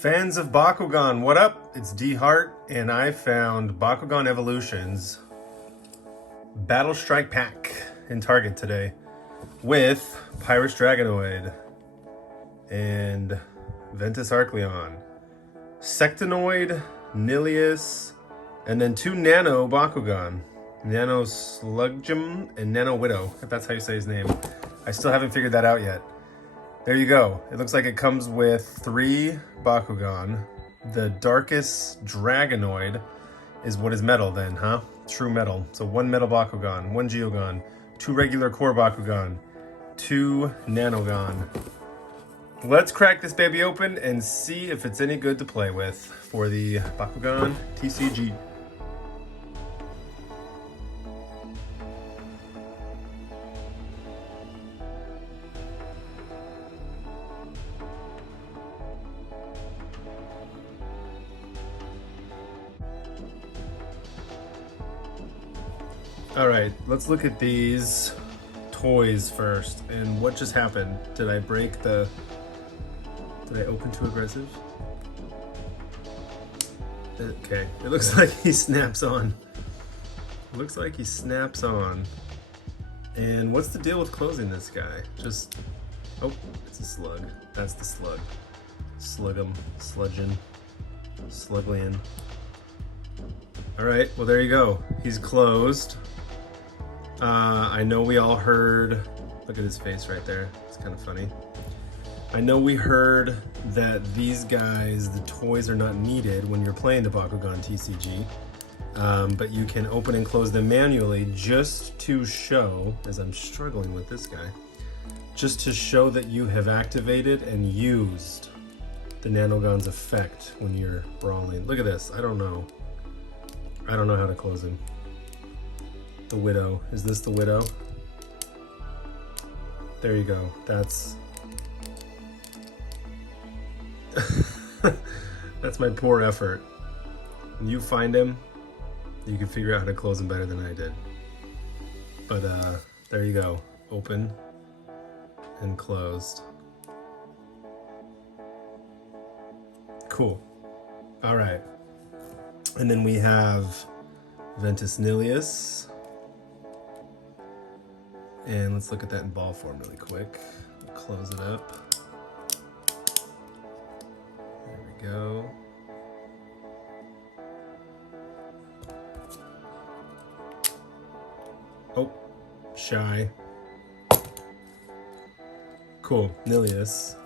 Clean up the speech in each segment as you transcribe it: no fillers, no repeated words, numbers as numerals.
Fans of Bakugan, what up? It's D Hart, and I found Bakugan Evolutions Battle Strike Pack in Target today with Pyrus Dragonoid and Ventus Arcleon, Sectanoid, Nillious, and then two Nano Bakugan, Nano Sludgem and Nano Widow, if that's how you say his name. I still haven't figured that out yet. There you go. It looks like it comes with 3 Bakugan. The Darkus Dragonoid is what is metal then, huh? True metal. So 1 metal Bakugan, 1 Geogan, 2 regular core Bakugan, 2 Nanogan. Let's crack this baby open and see if it's any good to play with for the Bakugan TCG. All right, let's look at these toys first. And what just happened? Did I break the... Did I open too aggressive? Okay, it looks like he snaps on. Looks like he snaps on. And what's the deal with closing this guy? Just... Oh, it's a slug. That's the slug. Slugem, Sludgem, Sluglian. All right, well there you go. He's closed. I know we all heard, look at his face right there, it's kind of funny. I know we heard that these guys, the toys are not needed when you're playing the Bakugan TCG, but you can open and close them manually just to show, as I'm struggling with this guy, just to show that you have activated and used the Nanogon's effect when you're brawling. Look at this, I don't know how to close him. The Widow. Is this the Widow? There you go. That's... That's my poor effort. When you find him, you can figure out how to close him better than I did. But there you go. Open and closed. Cool. All right. And then we have Ventus Nillious. And let's look at that in ball form really quick. Close it up. There we go. Oh, shy. Cool, Nillious.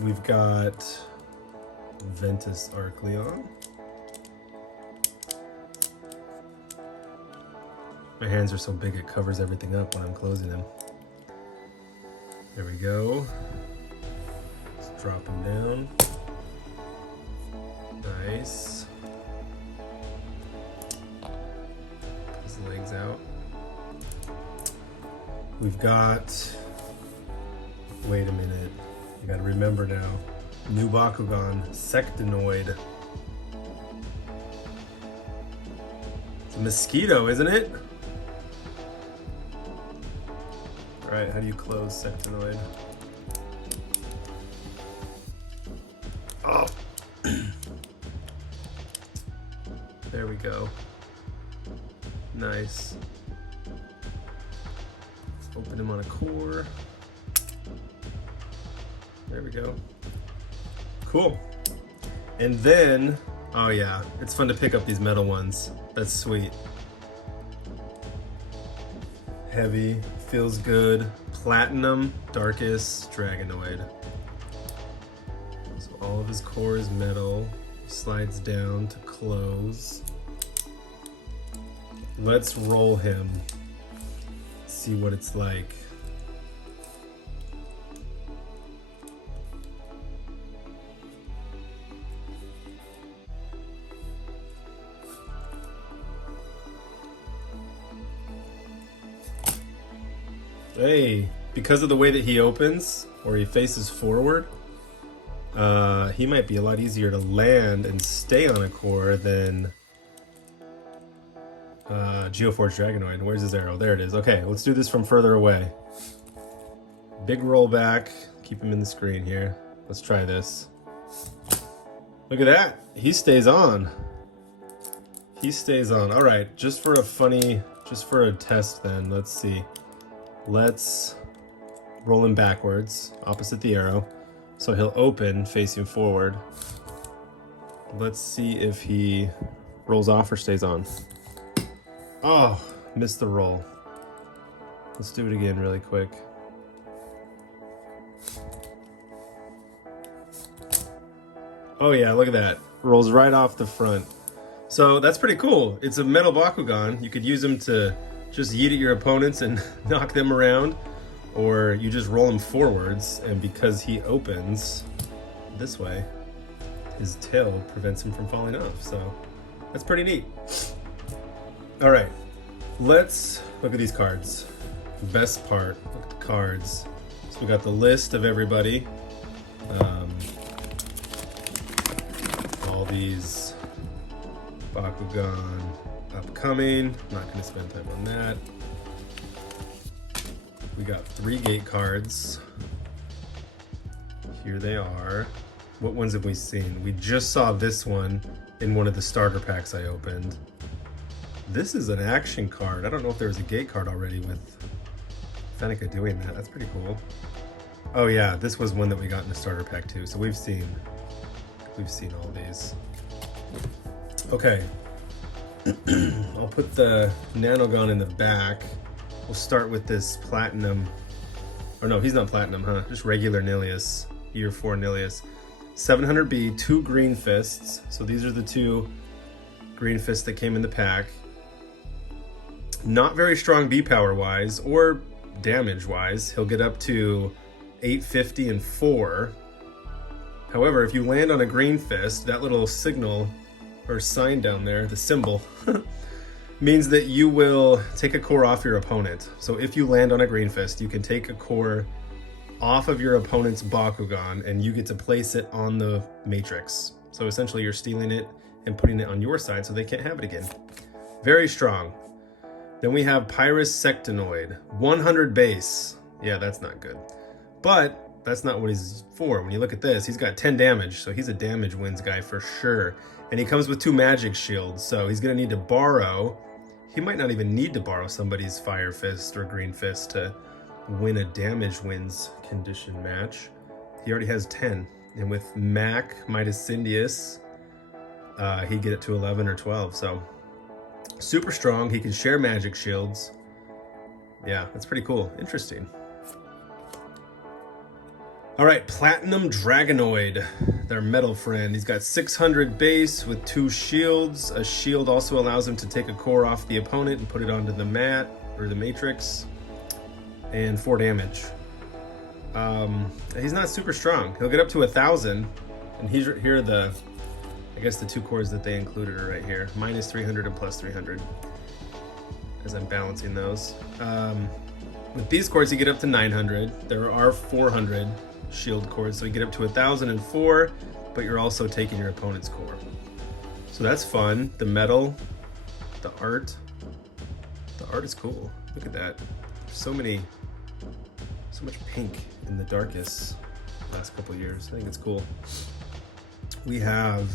We've got Ventus Arcleon. My hands are so big it covers everything up when I'm closing them. There we go. Let's drop him down. Nice. Put his legs out. We've got... Wait a minute. You gotta remember now. New Bakugan, Sectanoid. It's a mosquito, isn't it? Alright, how do you close Sectanoid? Oh! There we go. Nice. Let's open him on a core. There we go. Cool. And then, oh yeah, it's fun to pick up these metal ones. That's sweet. Heavy, feels good. Platinum, Darkus, Dragonoid. So all of his core is metal. Slides down to close. Let's roll him. See what it's like. Hey, because of the way that he opens, or he faces forward, he might be a lot easier to land and stay on a core than Geoforge Dragonoid. Where's his arrow? There it is. Okay, let's do this from further away. Big roll back. Keep him in the screen here. Let's try this. Look at that. He stays on. He stays on. All right, just for a test then, let's see. Let's roll him backwards, opposite the arrow. So he'll open facing forward. Let's see if he rolls off or stays on. Oh, missed the roll. Let's do it again really quick. Oh yeah, look at that. Rolls right off the front. So that's pretty cool. It's a metal Bakugan. You could use them to just yeet at your opponents and knock them around, or you just roll him forwards, and because he opens this way, his tail prevents him from falling off. So that's pretty neat. All right, let's look at these cards. Best part, look at the cards. So we got the list of everybody. All these Bakugan upcoming. I'm not going to spend time on that. We got 3 gate cards. Here they are. What ones have we seen? We just saw this one in one of the starter packs I opened. This is an action card. I don't know if there's a gate card already with Fenica doing that. That's pretty cool. Oh yeah, this was one that we got in the starter pack too. So we've seen all these. Okay. I'll put the Nano gun in the back. We'll start with this platinum. Oh no, he's not platinum, huh? Just regular Nillious. Year 4 Nillious. 700B, 2 green fists. So these are the 2 green fists that came in the pack. Not very strong B power wise or damage wise. He'll get up to 850 and 4. However, if you land on a green fist, that little signal or sign down there, the symbol, means that you will take a core off your opponent. So if you land on a green fist, you can take a core off of your opponent's Bakugan and you get to place it on the matrix. So essentially you're stealing it and putting it on your side so they can't have it again. Very strong. Then we have Pyrus Sectanoid, 100 base. Yeah, that's not good. But that's not what he's for. When you look at this, he's got 10 damage, so he's a damage wins guy for sure. And he comes with 2 magic shields, so he's gonna need to borrow. He might not even need to borrow somebody's fire fist or green fist to win a damage wins condition match. He already has 10. And with Mac minus Cindius, he'd get it to 11 or 12, so super strong. He can share magic shields. Yeah, that's pretty cool. Interesting. All right, Platinum Dragonoid, their metal friend. He's got 600 base with 2 shields. A shield also allows him to take a core off the opponent and put it onto the mat or the matrix, and 4 damage. He's not super strong. He'll get up to 1,000, and here are the, I guess the 2 cores that they included are right here, minus 300 and plus 300, as I'm balancing those. With these cores, you get up to 900. There are 400 shield cores, so you get up to 1,004, but you're also taking your opponent's core. So that's fun. The metal, the art is cool. Look at that. There's so much pink in the Darkus last couple of years. I think it's cool. We have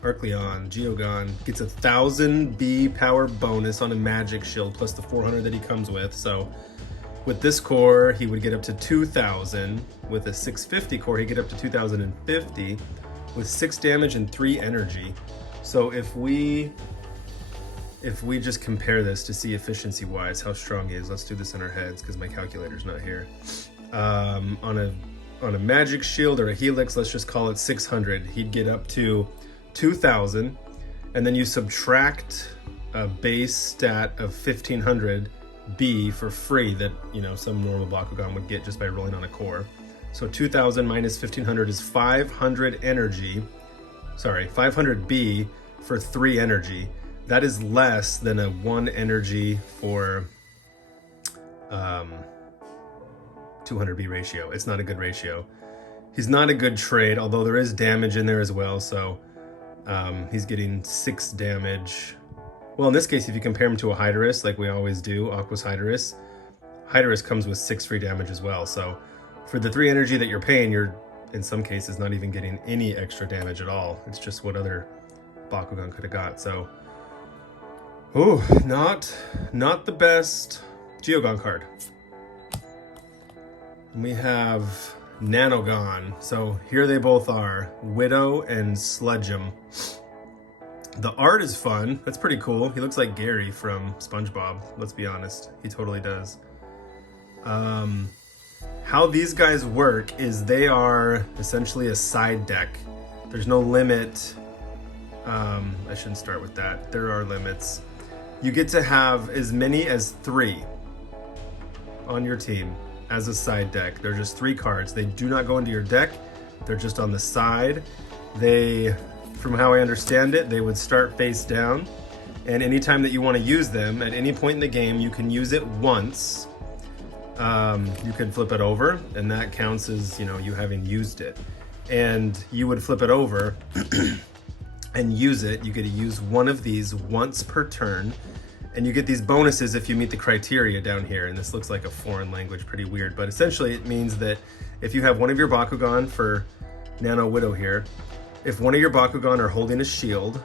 Arcleon, Geogan, gets 1,000 B power bonus on a magic shield plus the 400 that he comes with. So with this core, he would get up to 2,000. With a 650 core, he'd get up to 2,050 with 6 damage and 3 energy. So if we just compare this to see efficiency-wise how strong he is, let's do this in our heads because my calculator's not here. On a magic shield or a helix, let's just call it 600. He'd get up to 2,000, and then you subtract a base stat of 1,500 B for free that, you know, some normal Bakugan would get just by rolling on a core. So 2,000 minus 1,500 is 500 energy. Sorry, 500 B for 3 energy. That is less than a 1 energy for 200 B ratio. It's not a good ratio. He's not a good trade, although there is damage in there as well. So he's getting 6 damage. Well, in this case, if you compare him to a Hydorus, like we always do, Aquos Hydorus comes with 6 free damage as well. So for the 3 energy that you're paying, you're in some cases not even getting any extra damage at all. It's just what other Bakugan could have got. So, ooh, not the best Geogan card. And we have Nanogon. So here they both are, Widow and Sludgem. The art is fun. That's pretty cool. He looks like Gary from SpongeBob. Let's be honest. He totally does. How these guys work is they are essentially a side deck. There's no limit. I shouldn't start with that. There are limits. You get to have as many as 3 on your team as a side deck. They're just 3 cards. They do not go into your deck. They're just on the side. They, from how I understand it, they would start face down. And anytime that you want to use them, at any point in the game, you can use it once. You can flip it over, and that counts as, you having used it. And you would flip it over and use it. You get to use one of these once per turn, and you get these bonuses if you meet the criteria down here. And this looks like a foreign language, pretty weird, but essentially it means that if you have one of your Bakugan for Nano Widow here, if one of your Bakugan are holding a shield,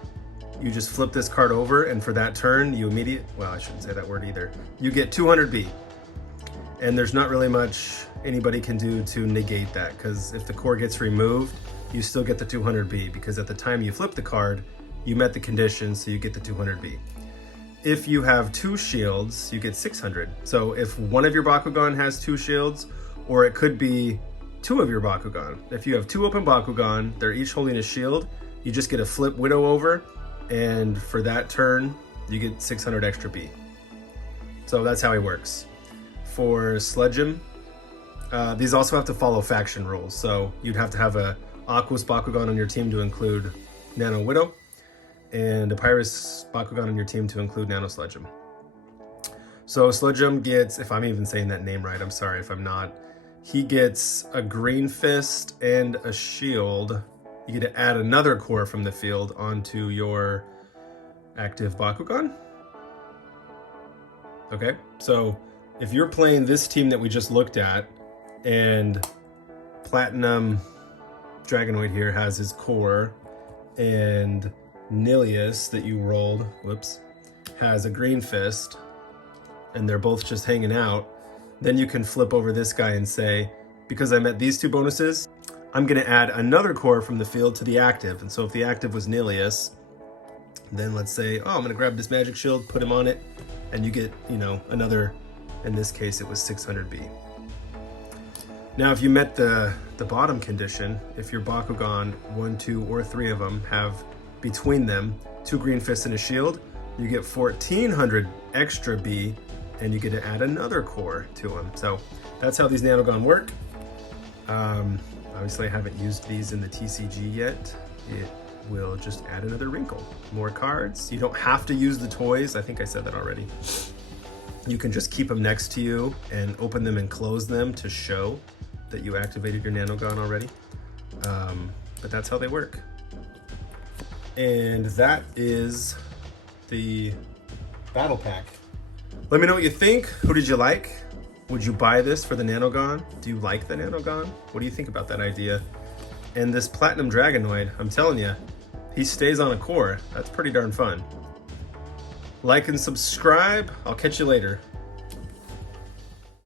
you just flip this card over, and for that turn, you well, I shouldn't say that word either. You get 200B. And there's not really much anybody can do to negate that, because if the core gets removed, you still get the 200B, because at the time you flip the card, you met the condition, so you get the 200B. If you have 2 shields, you get 600. So if one of your Bakugan has 2 shields, or it could be 2 of your Bakugan. If you have 2 open Bakugan, they're each holding a shield, you just get a flip Widow over, and for that turn, you get 600 extra B. So that's how he works. For Sludgem, these also have to follow faction rules. So you'd have to have a Aquos Bakugan on your team to include Nano Widow, and a Pyrus Bakugan on your team to include Nano Sludgem. So Sludgem gets, if I'm even saying that name right, I'm sorry if I'm not, he gets a green fist and a shield. You get to add another core from the field onto your active Bakugan. Okay, so if you're playing this team that we just looked at, and Platinum Dragonoid here has his core, and Nillious that you rolled, has a green fist, and they're both just hanging out, then you can flip over this guy and say, because I met these 2 bonuses, I'm going to add another core from the field to the active. And so if the active was Nillious, then let's say, I'm going to grab this magic shield, put him on it, and you get, another. In this case, it was 600B. Now, if you met the bottom condition, if your Bakugan, 1, 2, or 3 of them have between them 2 green fists and a shield, you get 1400 extra B, and you get to add another core to them. So that's how these Nanogon work. Obviously, I haven't used these in the TCG yet. It will just add another wrinkle. More cards. You don't have to use the toys. I think I said that already. You can just keep them next to you and open them and close them to show that you activated your Nanogon already. But that's how they work. And that is the battle pack. Let me know what you think. Who did you like? Would you buy this for the Nanogon? Do you like the Nanogon? What do you think about that idea? And this Platinum Dragonoid, I'm telling you, he stays on a core. That's pretty darn fun. Like and subscribe. I'll catch you later.